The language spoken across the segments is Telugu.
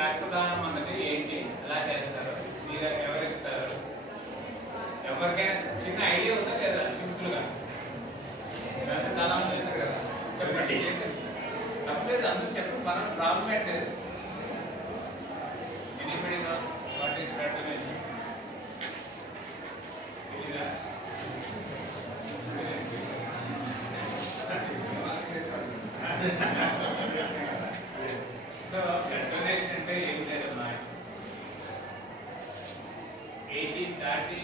రక్తదానం అన్నది ఏంటి, ఎలా చేస్తారు, మీరు ఎవరిస్తారు? ఎవరికైనా చిన్న ఐడియా ఉందా లేదా? సింపుల్గా చాలా మంది ఉంది కదా, చెప్పండి. తప్పలేదు, అందరూ చెప్పండి, మనం ప్రాబ్లం ఏంటి? Anybody knows what is blood donation? తెలీదా? సో బ్లడ్ డొనేషన్ అంటే ఏం లేదమ్మా, 18 దాటి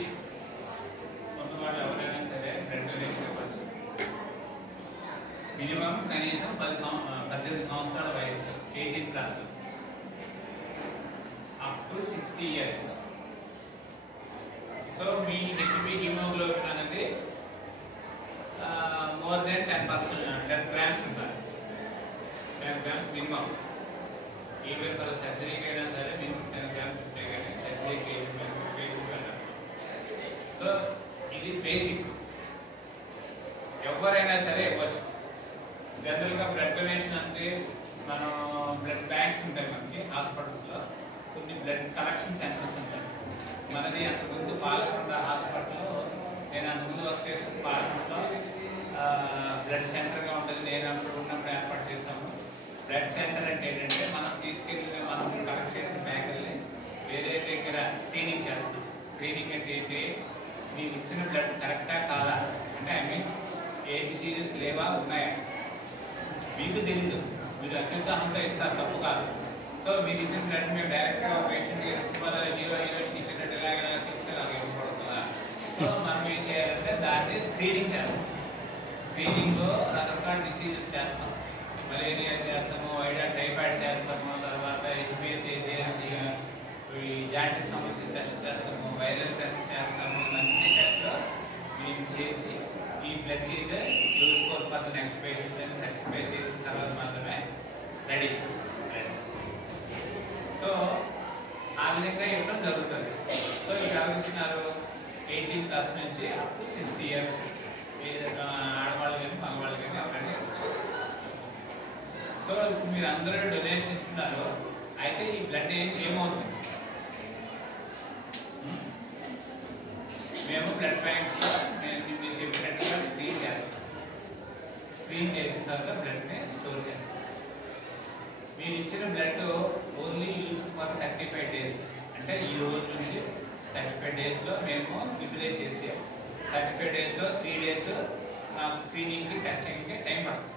ఉన్న వాళ్ళు ఎవరైనా సరే బ్లడ్ డొనేషన్ ఇవ్వచ్చు. మినిమం కనీసం 18 సంవత్సరాల వయసు, 18+ up to 60 years. So me HB haemoglobin అనేది మోర్ దెన్ 10%, 10 grams ఉండాలి. 10 grams మినిమం. ఈవెన్ ఫర్ సర్జరీకి అయినా సరే మినిమం 10 grams ఉంటాయి, కానీ సర్జరీకి సో ఇది బేసిక్, ఎవరైనా సరే ఇవ్వచ్చు. జనరల్గా బ్లడ్ డొనేషన్ అంటే మనం బ్లడ్ బ్యాంక్స్ ఉంటాయి మనకి హాస్పిటల్స్లో, కొన్ని బ్లడ్ కలెక్షన్ సెంటర్స్ ఉంటాయి. మనది అంతకుముందు పాలకొండ హాస్పిటల్లో, నేను అంతకుముందు వర్క్ చేస్తున్న పాలకొండలో బ్లడ్ సెంటర్గా ఉంటుంది. నేను అప్పుడు ఉన్నప్పుడు ఏర్పాటు చేసాము. బ్లడ్ సెంటర్ అంటే ఏంటంటే మనం తీసుకెళ్ళి మనం కలెక్ట్ చేసిన బ్యాగుల్ని వేరే దగ్గర స్క్రీనింగ్ చేస్తాం. స్క్రీనింగ్ అంటే ఏంటి, మీకు ఇచ్చిన బ్లడ్ కరెక్టా కాదా, అంటే ఐ మీన్ ఏబిసిడీస్ లేవా ఉన్నాయా మీకు తెలీదు, మీరు అత్యుత్సాహంతో ఇస్తారు, తప్పు కాదు. సో మీరు ఇచ్చిన బ్లడ్ మేము డైరెక్ట్గా పేషెంట్కి సినిమాలో హీరోయిన్కి ఇచ్చినట్టు ఇలాగ తీసుకెళ్ళాలి ఇవ్వకూడదు కదా. సో మనం ఏం చేయాలంటే దాన్ని స్క్రీనింగ్ చేస్తాం. స్క్రీనింగ్లో రకరకాల డిసీజెస్ చేస్తాం. మలేరియా చేస్తాము, టైఫాయిడ్ చేస్తాము, తర్వాత హెచ్బిఎస్ ఈ జాండీస్ సంబంధించిన టెస్ట్ చేస్తాము, వైరల్ టెస్ట్ చేస్తాము. అన్ని టెస్ట్లో మేము చేసి ఈ blood is useful for the next patient అని సర్టిఫై చేసిన తర్వాత మాత్రమే రెడీ. సో ఆ విధంగా ఇవ్వడం జరుగుతుంది. సో ఇప్పుడు ఎవరిస్తున్నారు 18+ నుంచి అప్ టు 60 years, ఆడవాళ్ళు కానీ మగవాళ్ళు కానీ ఎవరైనా. సో ఇప్పుడు మీరు అందరూ డొనేషన్ ఇస్తున్నారు, అయితే ఈ బ్లడ్ ఏమవుతుంది? మేము బ్లడ్ బ్యాంక్స్లో మీరు చెప్పినట్టుగా స్క్రీన్ చేస్తాం. స్క్రీన్ చేసిన తర్వాత బ్లడ్ని స్టోర్ చేస్తాం. మీరు ఇచ్చిన blood only use for 35 days, అంటే ఈ రోజు నుంచి 35 daysలో మేము యూటిలైజ్ చేసాం. 35 daysలో 3 days మాకు స్క్రీనింగ్కి టెస్టింగ్కి టైం పడుతుంది.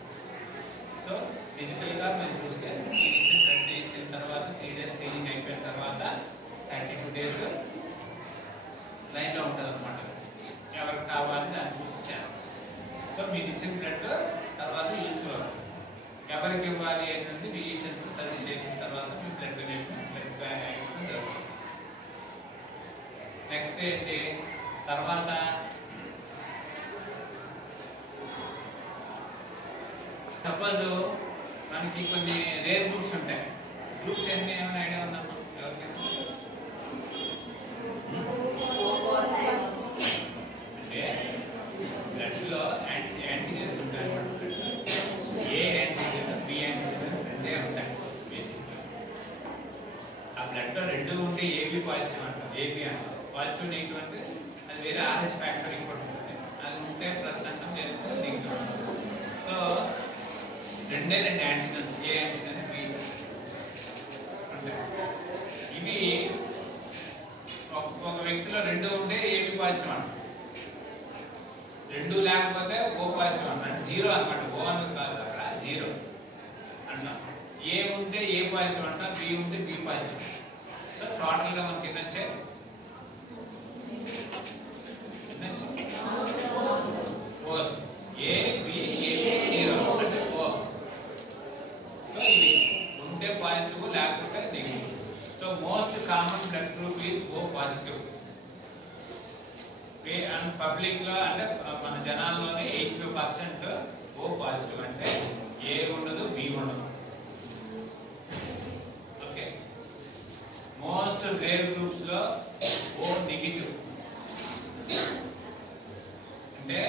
సో ఫిజికల్గా మేము చూస్తే మీరు ఇచ్చిన బ్లడ్ ఇచ్చిన తర్వాత 3 days స్క్రీనింగ్ అయిపోయిన తర్వాత 32 days లైన్లో ఉంటుంది అనమాట. ఎవరికి కావాలి దాన్ని చూసి చేస్తాం. సో మీరు ఇచ్చిన బ్లడ్ తర్వాత యూస్ఫుల్, ఎవరికి ఇవ్వాలి అనేది ఫిజిషియన్స్ సజెస్ట్ చేసిన తర్వాత మీ బ్లడ్ డొనేషన్ బ్లడ్ బ్యాంక్ అయిపోవడం జరుగుతుంది. నెక్స్ట్ ఏంటి తర్వాత సపోజ్ మనకి కొన్ని రేర్ గ్రూప్స్ ఉంటాయి. గ్రూప్స్ ఎన్ని ఏమైనా ఐడియా ఉందమ్మా ఎవరికైనా? అంటే బ్లడ్లో యాంటీజెన్స్ ఉంటాయి అన్నమాట. ఏ యాంటీజెన్, బి యాంటీజెన్ రెండే ఉంటాయి బేసిక్గా. ఆ బ్లడ్లో రెండు ఉంటే ఏబి పాజిటివ్ అంటారు, ఏబి అంటారు. పాజిటివ్ నెగిటివ్ అంటే అది వేరే ఆర్ఎస్ ఫ్యాక్టర్ ఇంకోటి ఉంటుంది. అది ఉంటే ప్లస్ అంటాం, లేకపోతే నెగిటివ్ అంటాం. సో రెండు యాంటీజెన్స్, ఏ యాంటీజెన్, బి అంటే ఇవి ఒక వ్యక్తిలో రెండు ఉంటే ఏబి పాజిటివ్ అంటారు, రెండు లేకపోతే ఓ పాజిటివ్ అంటారు. జీరో అనమాట, ఓ అన్నది కాదు, అక్కడ జీరో అంటాం. ఏ ఉంటే ఏ పాజిటివ్ అంటాం, బి ఉంటే బి పాజిటివ్. సో టోటల్గా మనకి ఎన్ని వచ్చాయి? 4. ఏ బి ఏ జీరో అంటే 4. సో ఇవి ఉంటే పాజిటివ్ లేకపోతే negative. So most common blood group is O positive. And పబ్లిక్లో అంటే మన జనాల్లోనే 85% ఓ పాజిటివ్, అంటే ఏ ఉండదు, బి ఉండదు. ఓకే, మోస్ట్ రేర్ గ్రూప్స్లో ఓ నెగిటివ్, అంటే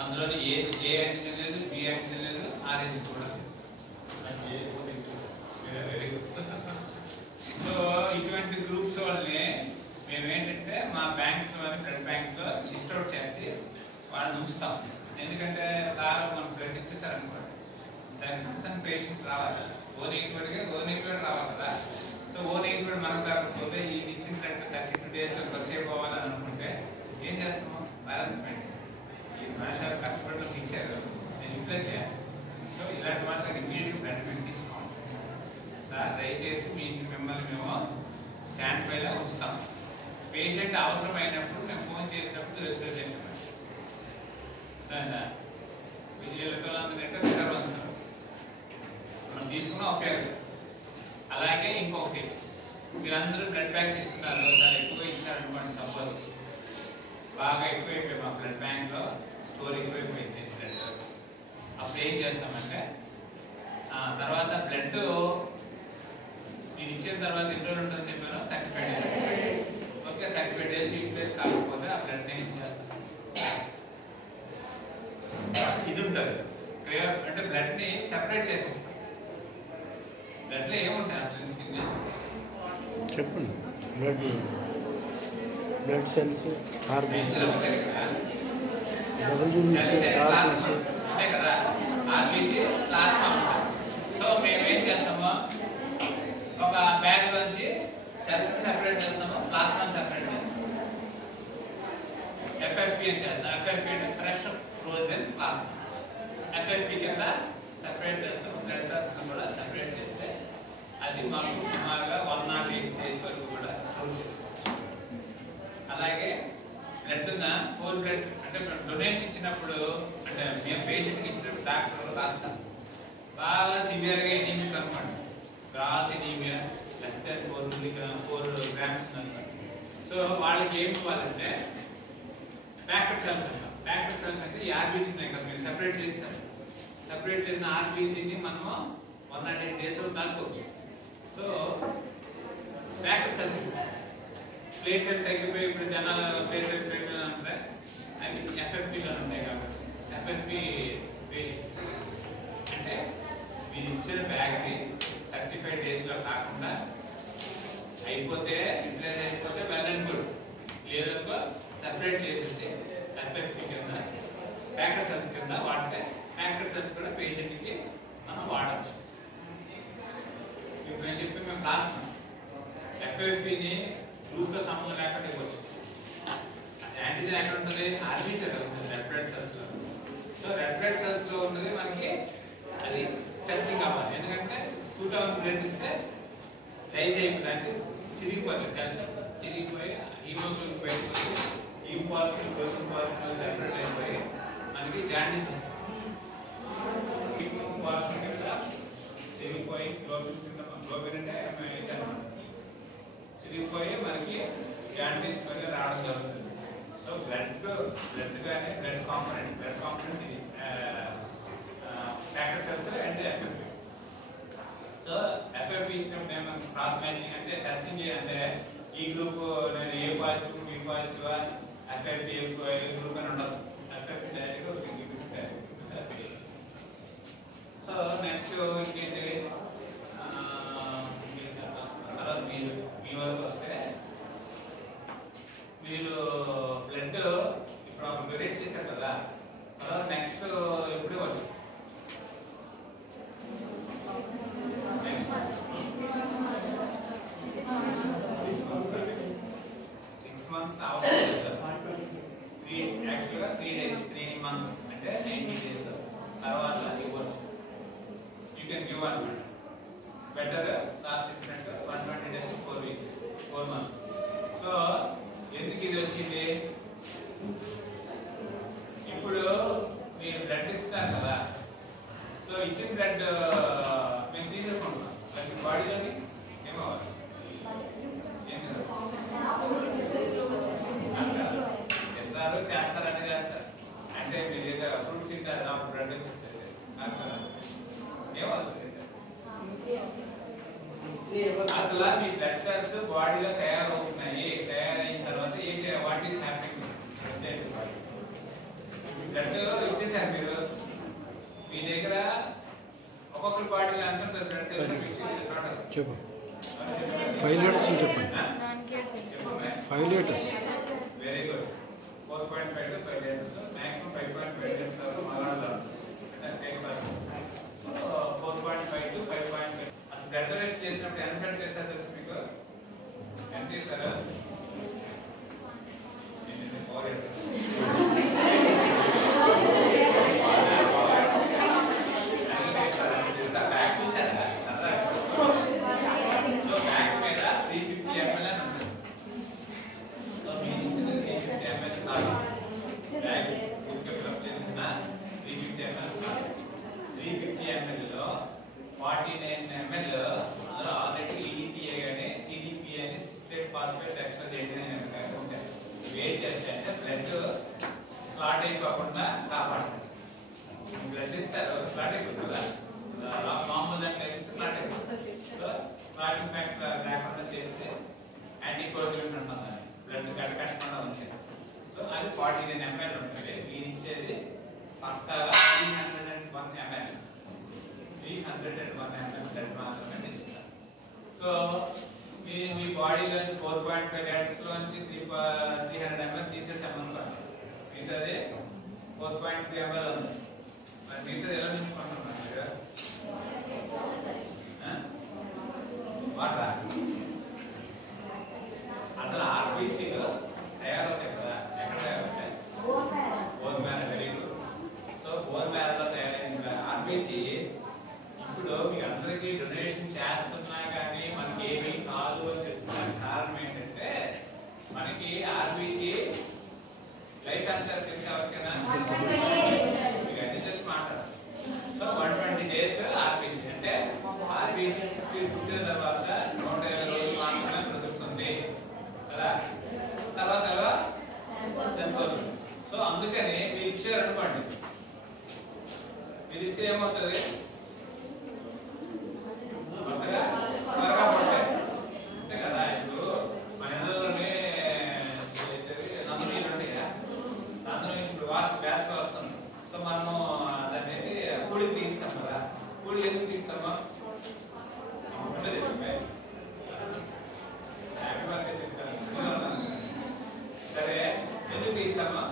అందులో ఏ యాంటీజెన్ లేదు, బి యాంటీజెన్ లేదు, ఆర్ఎస్ కూడా లేదు. Very good. ఉంచుతాం. ఎందుకంటే సార్ మనం బ్లడ్ ఇచ్చేసారనుకోండి, దాని కన్సర్న్ పేషెంట్ రావాలి, ఓ నెగిటివ్ రావాలి కదా. సో ఓ నెగిటివ్ మనకు రాకపోతే ఈ ఇచ్చిన బ్లడ్ 32 days వచ్చే పోవాలని అనుకుంటే ఏం చేస్తాము? వైరస్ పెట్టి ఈ మనుషులు కష్టపడి ఇచ్చారు, నేను రిప్లై చేయాలి. సో ఇలాంటి వాళ్ళకి ఇమీడియట్ బ్లడ్ తీసుకోండి సార్. దయచేసి మిమ్మల్ని మేము స్టాండ్ బైలో ఉంచుతాం. పేషెంట్ అవసరమైనప్పుడు మేము ఫోన్ చేసినప్పుడు రిజిస్టర్ చేస్తాం. విజయలందరికంటే రిజర్వ్ అందుతాం, మనం తీసుకున్న ఉపయోగం. అలాగే ఇంకొకటి, మీరందరూ బ్లడ్ బ్యాంక్స్ ఇస్తున్నారు, చాలా ఎక్కువ ఇచ్చారనుకోండి. సపోజ్ బాగా ఎక్కువైపోయి మా బ్లడ్ బ్యాంక్లో స్టోర్ ఎక్కువైపోయింది బ్లడ్, అప్పుడు ఏం చేస్తామంటే తర్వాత బ్లడ్ నేను ఇచ్చిన తర్వాత ఎన్ని రోజులు ఉంటుందని చెప్పాను? 35 days. ఓకే, 35 days యూటిలైజ్ కాకపోతే ఆ బ్లడ్ నేను ఇచ్చేస్తాను. ఇది ఉంటుంది అంటే బ్లడ్ని సెపరేట్ చేసేస్తాం. బ్లడ్లో ఏముంటాయి అసలు? చెప్పండి. బ్లడ్ సెల్స్, ఆర్బీసీ, ఉంటాయి కదా, ఆర్బీసీ, ప్లాస్మా ఉంటాయి. సో మేమేం చేస్తామో ఒక బ్యాగ్ నుంచి సెల్స్ సెపరేట్ చేస్తాము, ప్లాస్మా సెపరేట్ చేస్తాము. ఎఫ్ఎఫ్పి అని చేస్తాం. ఎఫ్ఎఫ్పి అంటే ఫ్రెష్ ఫ్రోజన్ ప్లాస్మా. ఎఫ్ఎఫ్పి కింద సెపరేట్ చేస్తాము. బ్లడ్ సెల్స్ కూడా సెపరేట్ చేస్తే అది మాకు సుమారుగా 108 days వరకు కూడా స్టోర్ చేసుకోవచ్చు. అలాగే బ్లడ్ ఉన్న హోల్ బ్లడ్ అంటే డొనేషన్ ఇచ్చినప్పుడు, అంటే మేము పేషెంట్కి ఇచ్చినప్పుడు డాక్టర్ రాస్తాం. బాగా సివియర్గా ఎనీమిక్ అనుకోండి, gross anaemia less than 4 grams ఉందనుకోండి. సో వాళ్ళకి ఏమి ఇవ్వాలంటే ప్యాకెట్ సెల్స్ అంటాం. ప్యాకెట్ సెల్స్ అంటే ఈ ఆర్బీసీ ఉన్నాయి కదా, మీరు సెపరేట్ చేస్తారు. సెపరేట్ చేసిన ఆర్బీసీని మనము 108 days దాచుకోవచ్చు. సో ప్యాకెట్ సెల్స్ ఇస్తాం. ప్లేట్లెట్ తగ్గిపోయి ఇప్పుడు జనాలు ప్లేట్లెట్ అంటే అవి ఎఫ్ఎఫ్పీలో ఉంటాయి కాబట్టి ఎఫ్ఎఫ్పీ పేషెంట్స్ అంటే మీరు ఇచ్చిన బ్యాగ్ని 35 daysలో కాకుండా అయిపోతే యూటిలైజ్ అయిపోతే వెల్ అండ్ గుడ్, లేదనుకో సెపరేట్ చేసేసి ఎఫ్ఎఫ్పీ కింద ప్యాకెట్ సెల్స్ కింద వాడితే ప్యాకెట్ సెల్స్ కూడా పేషెంట్కి మనం వాడచ్చు. ఇప్పుడు నేను చెప్పి మేము రాస్తున్నాం ఎఫ్ఎఫ్పిని గ్రూప్లో సంబంధం లేకుండా ఇవ్వచ్చు. యాంటీజెన్ ఎక్కడ ఉంటుంది? ఆర్బీసీ ఎక్కడ ఉంటుంది? రెడ్ బ్లడ్ సెల్స్లో. సో రెడ్ బ్లడ్ సెల్స్లో ఉన్నది మనకి అది టెస్టింగ్ అవ్వాలి. ఎందుకంటే సూట్ అవుట్ బ్లడ్ ఇస్తే రైజ్ అయిపోతుంది, అంటే చిరిగిపోతుంది సెల్స్, చిరిగిపోయి హీమోగ్లోబిన్ బయటకు haem positive protein positive separate అయిపోయి మనకి జాండీస్ వస్తుంది. హీమ్ పాజిటివ్ కింద చిరిగిపోయి గ్లోబిన్ కింద, గ్లోబిన్ అంటే చిరిగిపోయి మనకి జాండీస్ వల్ల రావడం జరుగుతుంది. సో బ్లడ్ కానీ బ్లడ్ కాంపోనెంట్ ఇది packet cells and FFP. So FFP ఇచ్చినప్పుడు ఏమన్నా క్రాస్ మ్యాచింగ్ అంటే టెస్టింగ్ అంటే ఈ గ్రూప్ నేను ఏ పాజిటివ్ బి పాజిటివ్ ఎఫ్ఎఫ్పి ఏ గ్రూప్ అని ఉండదు. ఎఫ్ఎఫ్పి డైరెక్ట్గా పేషెంట్. సో నెక్స్ట్ ఇంకేంటి తర్వాత మీరు మీ వరకు వస్తే మీరు బ్లడ్ ఇప్పుడు ఒక డొనేట్ చేశారు కదా, తర్వాత నెక్స్ట్ ఎప్పుడే వచ్చు 6 months యాక్చువల్గా 3 days 3 months అంటే 90 days తర్వాత ఇవ్వచ్చు. యూ కెన్ గివ్ అనమాట. బెటర్ సార్ చెప్పినట్టు 120 days to 4 weeks 4 months. So ఎందుకు ఇది వచ్చింది? ఇప్పుడు మీరు బ్లడ్ ఇస్తారు కదా, సో ఇచ్చిన బ్లడ్ మేము తీసుకుంటున్నాం, అది బాడీలోని ఏమవ్వాలి? చేస్తారు చేస్తారని చేస్తారు అంటే మీరు ఏదో ఫ్రూట్ తింటారు నాకు బ్లడ్ వచ్చిస్తుంది ఏమవుతుంది? అసలు మీ బ్లడ్ సెల్స్ బాడీలో తయారవుతున్నాయి. తయారైన తర్వాత ఏంటి? What is happening? బ్లడ్ ఇచ్చేసారు మీరు, మీ దగ్గర ఒక్కొక్కరి బాడీలో ఎంత బ్లడ్ సెల్స్ చెప్పు. 5 liters చెప్పండి. 5 liters. Very good. 4.5 to 5 liters, maximum 5.5 liters వరకు మగాళ్ళలో అంటే 10%. So 4.5 to 5.5. అసలు బ్లడ్ డొనేషన్ చేసినప్పుడు ఎంత బ్లడ్ చేస్తారు తెలుసు మీకు? ఎంత చేశారు? క్లాట్ అయిపోకుండా కాపాడుతుంది. బ్లడ్ ఇస్తారు క్లాట్ అయిపోతుంది కదా, మామూలు దాంట్లో వేస్తే క్లాట్ అయిపోతుంది. సో క్లాటింగ్ ఫ్యాక్టర్ లేకుండా చేస్తే యాంటీకోయాగులెంట్ అంటాం దాన్ని, బ్లడ్ కట్టకుండా ఉంచేది. సో అది 49 ml ఉంటుంది. మీరు ఇచ్చేది పక్కాగా 301 ml బ్లడ్ మాత్రమే ఇస్తారు. సో మీ బాడీలో 4.5 లీటర్స్ లోంచి 300 ml తీసేసామనుకోండి, మిగతాది 4.3 ml ఉంది. మరి మిగతాది ఎలా నింపుకుంటున్నారు మీరు? వాటర్ అసలు ఆర్బీసీలు తయారవుతాయి కదా, ఎక్కడ తయారవుతాయి? Bone marrow. Very good. So bone మ్యారోలో తయారైన ఆర్బీసీ ఇప్పుడు మీ అందరికీ డొనేషన్ చేస్తున్నా కానీ మనకి ఏమీ కాదు అని చెప్తున్న కారణం ఏంటంటే, మనకి ఆర్బీసీ లైఫ్ ఆన్సర్ తెలిసి ఎవరికైనా మీకు అన్ని తెలిసి మాట్లాడారు. సో 120 days ఆర్బీసీ అంటే ఆర్బీసీ పుట్టిన తర్వాత 120 రోజులు మాత్రమే బ్రతుకుతుంది కదా, తర్వాత చనిపోతుంది. సో అందుకని మీరు ఇచ్చారు అనుకోండి, మీరు ఇస్తే ఏమవుతుంది? త్వరగా పడతాయి అంతే కదా. ఇప్పుడు మన ఇళ్ళలోనే నందనీళ్ళు ఉంటాయా, నందనీళ్ళు ఇప్పుడు వేసవి వస్తుంది. సో మనము దాన్ని కూడికి తీస్తాం కదా, కూడికి ఎందుకు తీస్తామా? సరే ఎందుకు తీస్తామా?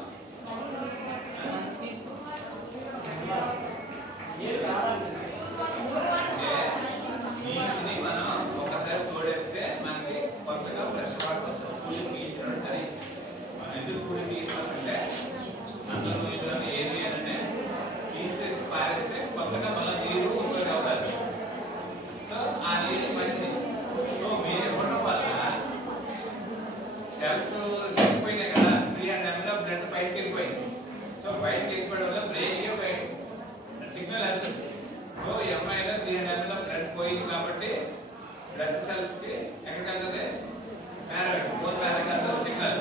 మనం ఒకసారి తోడేస్తే మనకి కొత్తగా ఫ్రెష్ వాటర్ వస్తుంది. కూలింగ్ తీసినట్టు అది మనం ఎందుకు కూలింగ్ తీస్తామంటే, అందులో ఇందులో ఏరియానే తీసేసి పారేస్తే కొత్తగా మళ్ళీ నీరు ఉపయోగ అవుతుంది. సో ఆ నీరు మంచిది. సో మీరు ఇవ్వడం వల్ల సెల్స్ వెళ్ళిపోయినాయి కదా, 300 ml బ్లడ్ బయటకి వెళ్ళిపోయింది. సో బయటకి వెళ్ళిపోవడం వల్ల బ్రెయిన్ సిగ్నల్ వెళ్తుంది. సో ఎంఐలో 300 ml బ్లడ్ పోయింది కాబట్టి బ్లడ్ సెల్స్ కి ఎక్కడికి వెళ్తుంది? బోన్ మ్యారోకి వెళ్తుంది సిగ్నల్.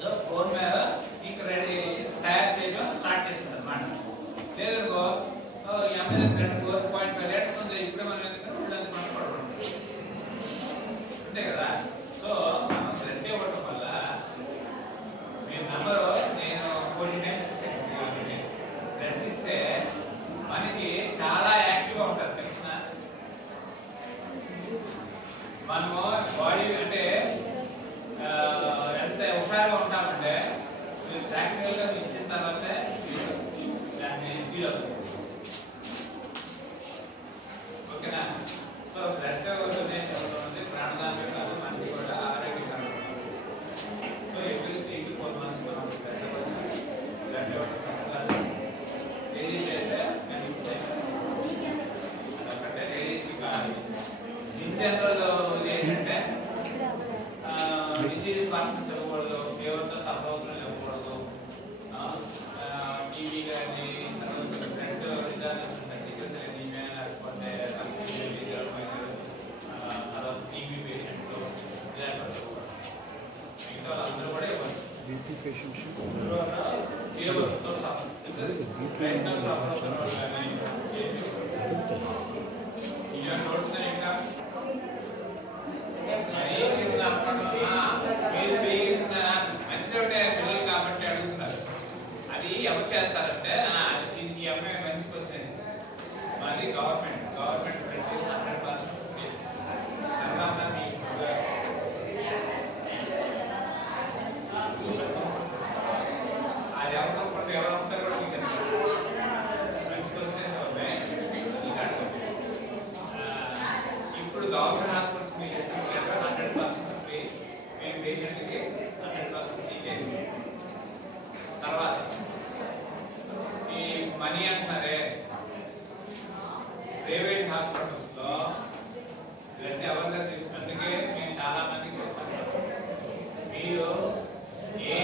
సో బోన్ మ్యారో ఇంకా రెడీ తయారు చేయడం స్టార్ట్ చేస్తుంది అన్నమాట. లేదనుకో ఎంఐలో బ్లడ్ 4.5 లీటర్స్ ఉంది, ఇప్పుడే మనం ఎందుకంటే మాట్లాడుకుంటాం అంతే కదా. సో మనం బ్లడ్ ఇవ్వడం వల్ల మీ నెంబరు నేను కొన్ని టైమ్స్ బ్లడ్ ఇస్తే మనకి చాలా యాక్టివ్గా ఉంటుంది తెలిసిన. మనము బాడీ అంటే ఎంత హుషారుగా ఉంటామంటే మీరు ప్రాక్టికల్గా ఇచ్చిన తర్వాత దాన్ని ఫీల్ అవుతుంది. ఓకేనా. సో బ్లడ్ డొనేషన్ ఉంది ప్రాణదానం కాదు, మనకి కూడా ఆరోగ్యకరం. సో ఎవ్రీ 4 months మనం బ్లడ్ ఇవ్వడం లేడీస్ అయితే అదొకటే, లేడీస్కి కాదు. ఇన్ జనరల్ ఏంటంటే డిసీజ్ పర్సన్స్ ఇవ్వకూడదు, ఫీవర్తో సఫర్ అవుతున్న ఇవ్వకూడదు, టీవీ కానీ బ్లడ్ డిజార్డర్స్ ఉంటాయి, సికిల్స్ ఎనీమియా లేకపోతే తర్వాత టీబీ పేషెంట్లు ఇలాంటి మిగతా వాళ్ళందరూ కూడా ఇవ్వచ్చు. బీపీ పేషెంట్స్ ఫీవర్తో సఫర్ పిల్లలు కాబట్టి అడుగుతున్నారు. అది ఎవరు చేస్తారంటే ఈ అమ్మాయి మంచి క్వశ్చన్ మాది గవర్నమెంట్ 100% తర్వాత గవర్నమెంట్ హాస్పిటల్స్ మీకు 100% ఫ్రీ, మీ పేషెంట్కి 100% ఫ్రీ చేసి తర్వాత ఈ మనీ అంటున్నారే ప్రైవేట్ హాస్పిటల్స్లో బ్లడ్ ఎవరిగా తీసుకున్నందుకే మేము చాలా మందికి చెప్తాం, మీరు ఏ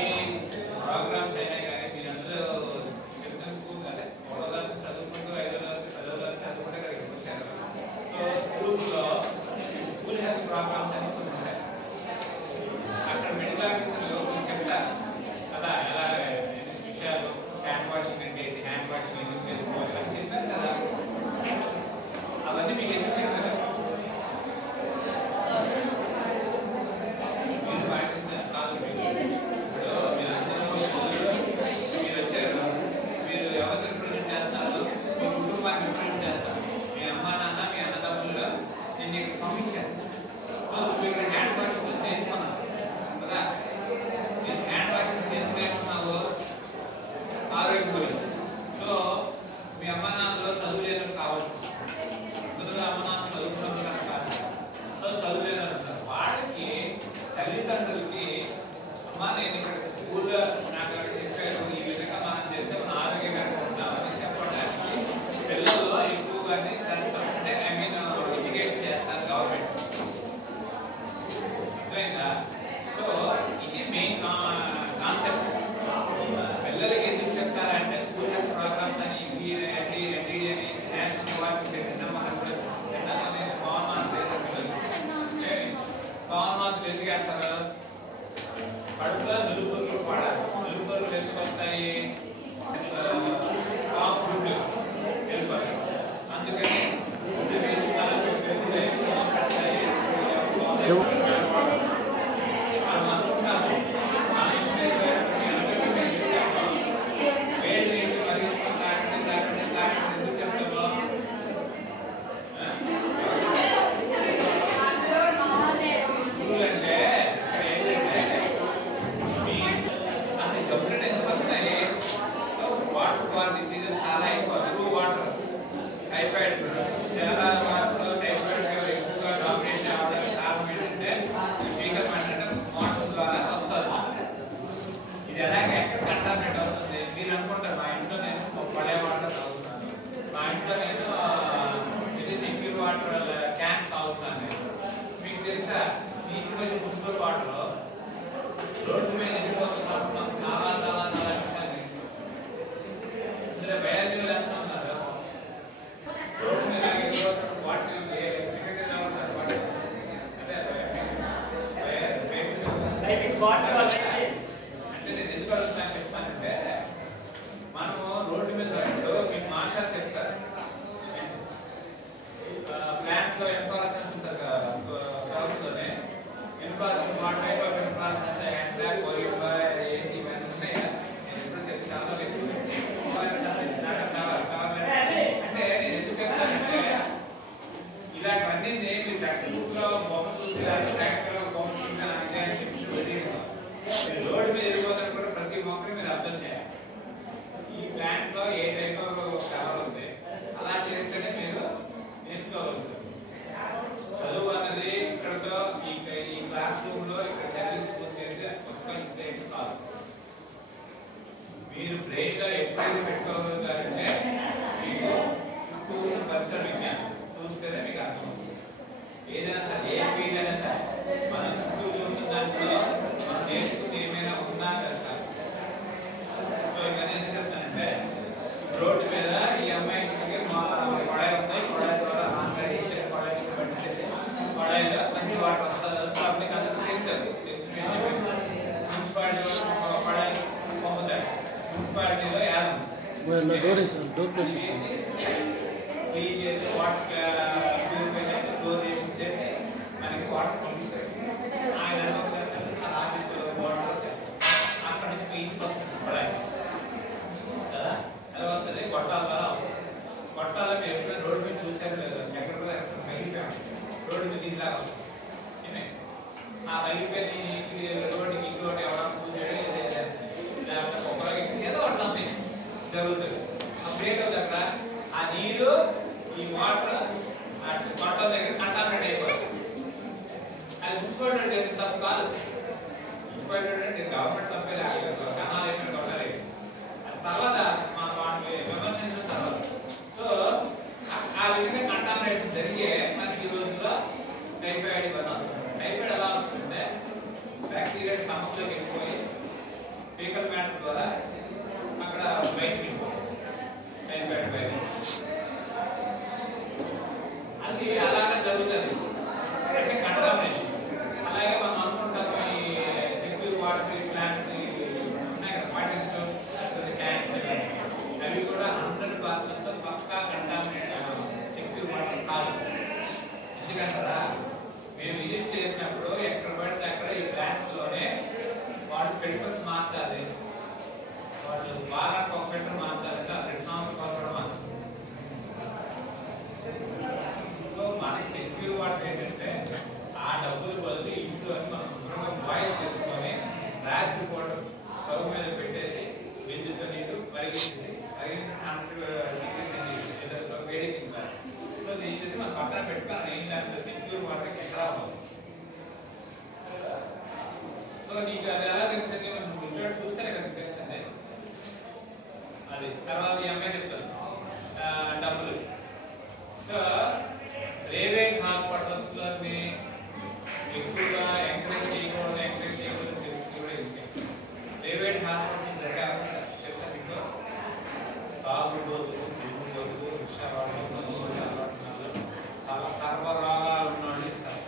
ప్రోగ్రామ్స్ అయినా కానీ మీరు అందరూ చిల్డ్రన్ స్కూల్ అంటే 1వ తరగతి చదువుకుంటూ 5వ తరగతి 10వ తరగతి చదువుకుంటే ఇక్కడికి వచ్చారు. సో స్కూల్స్లో స్కూల్ హెల్త్ ప్రోగ్రామ్స్ అని కొన్ని ఉంటాయి. అక్కడ మెడికల్ ఆఫీసర్లు చెప్తారు కదా ఎలా విషయాలు, హ్యాండ్ వాషింగ్ అంటే హ్యాండ్ వాషింగ్ ఎందుకు చేసుకోవాలి అని చెప్పారు కదా. అవన్నీ మీకు ఎందుకు చెప్తారు? మీరు పాటించాలి కాదు. ఇప్పుడు మీరు వచ్చారు, మీరు ఎవరిని రిప్రజెంట్ చేస్తారు? మీ కుటుంబాన్ని రిప్రజెంట్ చేస్తారు. మీ అమ్మా నాన్న, మీ అన్నదమ్ములు నేను ఇక్కడ పంపించాను. సో నువ్వు ఇక్కడ హ్యాండ్ వాషింగ్ నేర్చుకున్నావు కదా. నేను హ్యాండ్ వాషింగ్ ఎందుకు నేర్చుకున్నావు? ఆరోగ్యం గురించి. సో మీ అమ్మా నాన్నలో చదువు లేదని కావచ్చు, మొదలుగా అమ్మ నాన్న చదువుకున్నాను కాదు. సో చదువు లేదని అంటారు. వాళ్ళకి తల్లిదండ్రులకి అమ్మ నేను ఇక్కడ స్కూల్లో నాకు అక్కడ చెప్పారు, ఈ విధంగా మనం చేస్తే మనం ఆరోగ్యంగా ఉంటామని చెప్పడానికి పిల్లల్లో ఎక్కువగా స్ట్రెస్ అంటే ఎడ్యుకేషన్ చేస్తారు గవర్నమెంట్. అర్థమైందా? సో ఇది మెయిన్ కాన్సెప్ట్. పిల్లలకి ఎందుకు చెప్తారంటే స్కూల్ హెల్త్ ప్రోగ్రామ్స్ అని ఎన్డీడీ అని నేషనల్ అవార్డు పవన్ మార్కులు ఎందుకు వేస్తారు? కడుపులో నిలుపురులు పడాలి. నిలుపురులు ఎందుకు వస్తాయి? ఫుడ్ వెళ్ళిపోతాయి. అందుకని అంటే నేను ఎందుకు అడుగుతాను చెప్తానంటే, మనము రోడ్డు మీద మీకు మాస్టర్ చెప్తారు ప్లాన్స్ లో ఇన్ఫ్రాస్ట్రక్చర్ ఉంటుంది కదా, సర్వీస్ లోనే infrastructure what type of infrastructure hand కోరిక ఏంటి ఇవన్నీ ఉన్నాయి. నేను ఎప్పుడు చెప్తాను అంటే నేను ఎందుకు చెప్తానంటే ఇలాంటివన్నీ నేను టెక్స్ట్ బుక్స్ లో బొమ్మ చూసి ప్రాక్టికల్ గా బొమ్మ చూసాను ఇదే అని చెప్పి రోడ్డు మీద వెళ్ళిపోతాను కూడా ప్రతి మొక్కని మీరు అబ్జర్వ్ చేయాలి. ఈ ప్లాంట్ లో ఏ టైప్ ఆఫ్ కవర్ ఉంది అలా చేస్తేనే మీరు నేర్చుకోగలుగుతారు. చదువు అన్నది ఇక్కడతో ఈ క్లాస్ రూమ్ లో ఇక్కడ చదివి పూర్తి చేస్తే పుస్తకం ఇస్తే కాదు. మీరు బ్రెయిన్ లో ఎప్పుడైతే పెట్టుకోగలుగుతారంటే మీకు చుట్టూ పరిసర విజ్ఞానం చూస్తేనే మీకు అర్థమవుతుంది. ఏదైనా సరే ఏ ఫీల్డ్ అయినా సరే మనం చుట్టూ చూస్తున్న దాంట్లో మనం నేర్చుకుని ఏమైనా ఉన్నా కదా. సో ఇవన్నీ ఎందుకు చెప్తానంటే రోడ్డు మీద ఈ అమ్మాయి కొడాయి ఉన్నాయి, కొడాయి ద్వారా ఆంధ్రాయి కొడాయి పట్టించేది, కొడాయిలో మంచి వాటర్ వస్తుంది పబ్లిక్ అందరికీ తెలుసు. మున్సిపాలిటీ కొడాయి పంపుతాడు, మున్సిపాలిటీలో యాభై క్లీన్ చేసి వాటర్ డోనేషన్ చేసి మనకి వాటర్ పంపిస్తారు. ఆయన ఆఫీసులో వాటర్ అక్కడి నుంచి ఇంటికి వస్తుంది కొడాయి కదా. ఎలా వస్తుంది? గొట్టాల ద్వారా వస్తుంది. గొట్టాల మీరు ఎప్పుడైనా రోడ్డు మీద చూసారు లేదు, ఎక్కడ కూడా ఎక్కడ మగిలిపోయాం రోడ్డు మీద ఇలాగా వస్తుంది. ఆ మగిలిపోయి రోడ్డుకి ఇంకోటి ఎవరైనా పూజేయడం ఏదో చేస్తాయి, లేకపోతే కొబ్బరి ఏదో ఒకటి సంథింగ్ జరుగుతుంది. అప్పుడు ఏంటో అక్కడ ఆ నీరు ఈ వాటర్ గొట్టల దగ్గర కంటామినేట్ అయిపోతుంది. మున్సిపాలిటీ చేసిన తప్పు కాదు. మున్సిపాలిటీ అంటే గవర్నమెంట్ తప్పే లేకపోతే కణాలు ఏమైనా ఉండాలి. తర్వాత మా వాటిని విమర్శించిన తర్వాత సో ఆ విధంగా కంటామినేషన్ జరిగే మనకి ఈ రోజుల్లో టైఫాయిడ్ ఇవన్నీ వస్తుంది. టైఫాయిడ్ ఎలా వస్తుందంటే బ్యాక్టీరియా స్టమక్లోకి వెళ్ళిపోయి ఫీకల్ మ్యాటర్ ద్వారా అక్కడ బయటకి టైఫాయిడ్ వైరస్ అది అలాగా జరుగుతుంది. అంటే కంటామినేషన్. అలాగే మనం అనుకుంటాం ఈ సెక్యూర్ వాటర్ ప్లాంట్స్ ఉన్నాయి కదా పాటిల్స్ క్యాన్స్ అవి కూడా 100% పక్కా కంటామినేట్ సెక్యూర్ వాటర్ కాదు. ఎందుకంటారా మేము విజిట్ చేసినప్పుడు ఎక్కడ పడితే అక్కడ ఈ ప్లాంట్స్ లోనే వాటి ఫిల్టర్స్ మార్చాలి. వాళ్ళు వారానికి ఒక ఫిల్టర్ మార్చాలి, 2 సంవత్సరాలు కూడా మార్చాలి. సో మనకి సెక్యూర్ వాటర్ ఏంటంటే ఆ డబ్బులు బదులు ఇంట్లో మనం శుభ్రంగా బాయిల్ చేసుకొని రాత్రి పూట స్టవ్ మీద పెట్టేసి విద్యుత్ నీరు పరిగెత్తేసి వేడి తింటారు. సో తీసేసి మనం పక్కన పెట్టుకుని ఏంటంటే సెక్యూర్ వాటర్కి ఎక్కడ అవ్వాలి. సో నీకు అది ఎలా తెలిసింది మనం చూస్తేనే కదా తెలిసిందే. అది తర్వాత ఈ అమ్మాయి చెప్తారు డబ్బులు. సో ప్రైవేట్ హాస్పిటల్స్ లోని ఎక్కువగా ఎంకరేజ్ చేయకూడదు ప్రైవేట్ హాస్పిటల్స్ తెలుసా మీకు? తాగుడు చాలా సర్వరోగాలు ఉన్న ఇస్తారు.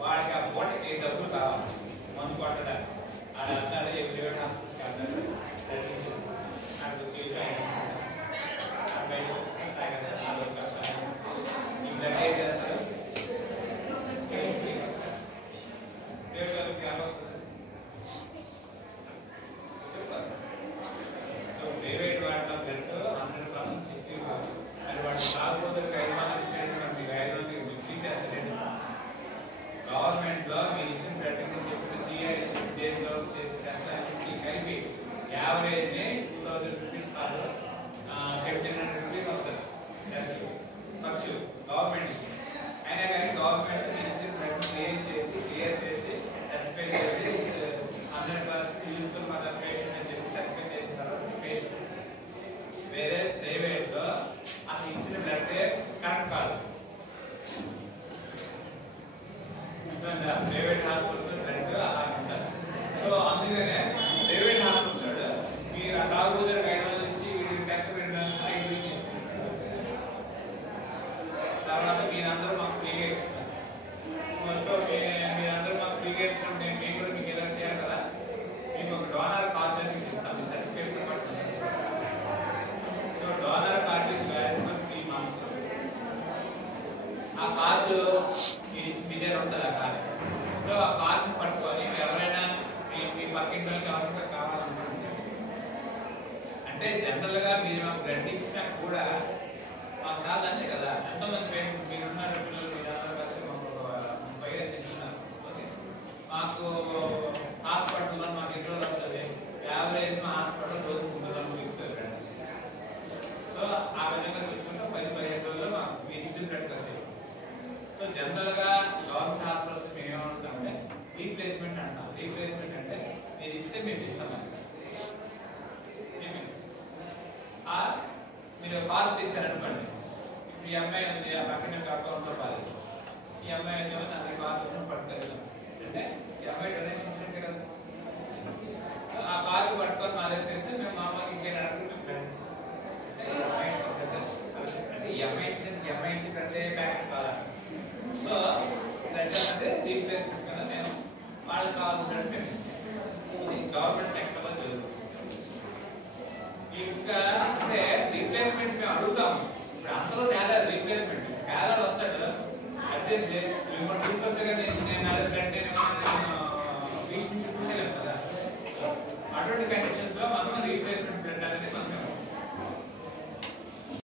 వాడికి ఆ పూటకి డబ్బులు కావాలి మందు కొట్టడానికి. అది అంటారు ప్రైవేట్ హాస్పిటల్కి ప్రైవేట్ వాటిలో బ్లడ్ 100% సెక్యూర్ కాదు. అది వాటి కాకపోతే 500 ఇచ్చేది మీకు 500 బిక్రీ చేస్తారు. గవర్నమెంట్ లో మీరు ఇచ్చిన బ్లడ్ డేస్ లో చేసి కలిపి యావరేజ్ 2000 రూపీస్ కాదు 1700 రూపీస్ అవుతుంది ఖర్చు గవర్నమెంట్. అయినా కానీ గవర్నమెంట్ మీరు ఇచ్చిన బ్లడ్ క్లియర్ చేసి సర్టిఫై చేసి 100% యూజ్ఫుల్ ఫర్ ద పేషెంట్ అని చెప్పి సర్టిఫై చేసిన తర్వాత పేషెంట్. వేరే ప్రైవేట్ లో అసలు ఇచ్చిన బ్లడ్ కరెక్ట్ కాదు. ప్రైవేట్ హాస్పిటల్స్ బ్లడ్ అలా ఉంటారు. సో అందుకనే ప్రైవేట్ హాస్పిటల్స్ మీరు ఆ తాగుబోతుల 500 నుంచి టెస్ట్ తర్వాత మీరందరూ మాకు ఫ్రీగా ఇస్తున్నారు. సో మీరందరూ మాకు ఫ్రీగా ఇస్తుంటే మేము కూడా మీకు ఏదైనా చేయాలి కదా. మీకు ఒక డోనర్ కార్డు ఇస్తాం మీ సర్టిఫికేట్ పడుతుంది. So donor card is valid for 3 months. ఆ కార్డు మీ దగ్గర ఉంటుంది. ఆ కార్డు సో ఆ కార్డు పట్టుకొని ఎవరైనా మీ పక్కింటి వాళ్ళకి ఎవరికైనా కావాలనుకుంటున్నారు అంటే జనరల్ గా మీరు బ్లడ్ ఇచ్చినా కూడా మా సార్ అంతే కదా. ఎంతోమంది పేరెంట్స్ మీరున్నారు పిల్లలు మీరందరూ కలిసి మాకు బయట తీసుకున్నారు. మాకు హాస్పిటల్లో మాకు ఎన్ని రోజులు వస్తుంది యావరేజ్ మా హాస్పిటల్ రోజు 3 రోజులు మిగులుతుంది. సో ఆ విధంగా చూసుకుంటే 10-15 రోజులు మాకు మీరు ఇచ్చిన బ్లడ్ ఖర్చు. సో జనరల్ గా గవర్నమెంట్ హాస్పిటల్స్ మేము ఏమంటామంటే రీప్లేస్మెంట్ అంటాం. రీప్లేస్మెంట్ అంటే మీరు ఇస్తే మేము ఇస్తామని. మీరు పాలు తెచ్చారనుకోండి. ఈ అమ్మాయి ఉంది ఆ పక్కన అకౌంట్లో పాలు ఈ అమ్మాయి వచ్చేమో నాకు పాలు పట్టుకెళ్తాం అంటే ఈ అమ్మాయి డొనేషన్ ఇచ్చినట్టే కదా. సో ఆ పాలు పట్టుకొని మా దగ్గర తెస్తే మేము మా అమ్మకి ఇంకేం అడుగుతాం అంటే ఈ అమ్మాయి ఇచ్చినట్టే ప్యాకెట్ కాదా. సో బ్లడ్ అంటే రీప్లేస్మెంట్ కదా. మేము వాళ్ళకి కావాల్సినట్టు మేము ఇస్తాం. గవర్నమెంట్ సెక్టర్ లో జరుగుతుంది. ఇంకా అంటే రీప్లేస్మెంట్ మేము అడుగుతాము. ఇప్పుడు అందరూ నేల రీప్లేస్మెంట్ పేదలు వస్తాడు అర్జెంట్ మిమ్మల్ని తీసుకొస్తే కదా నేను నెల బ్లడ్ చూసేయాలి కదా. అటువంటి కండిషన్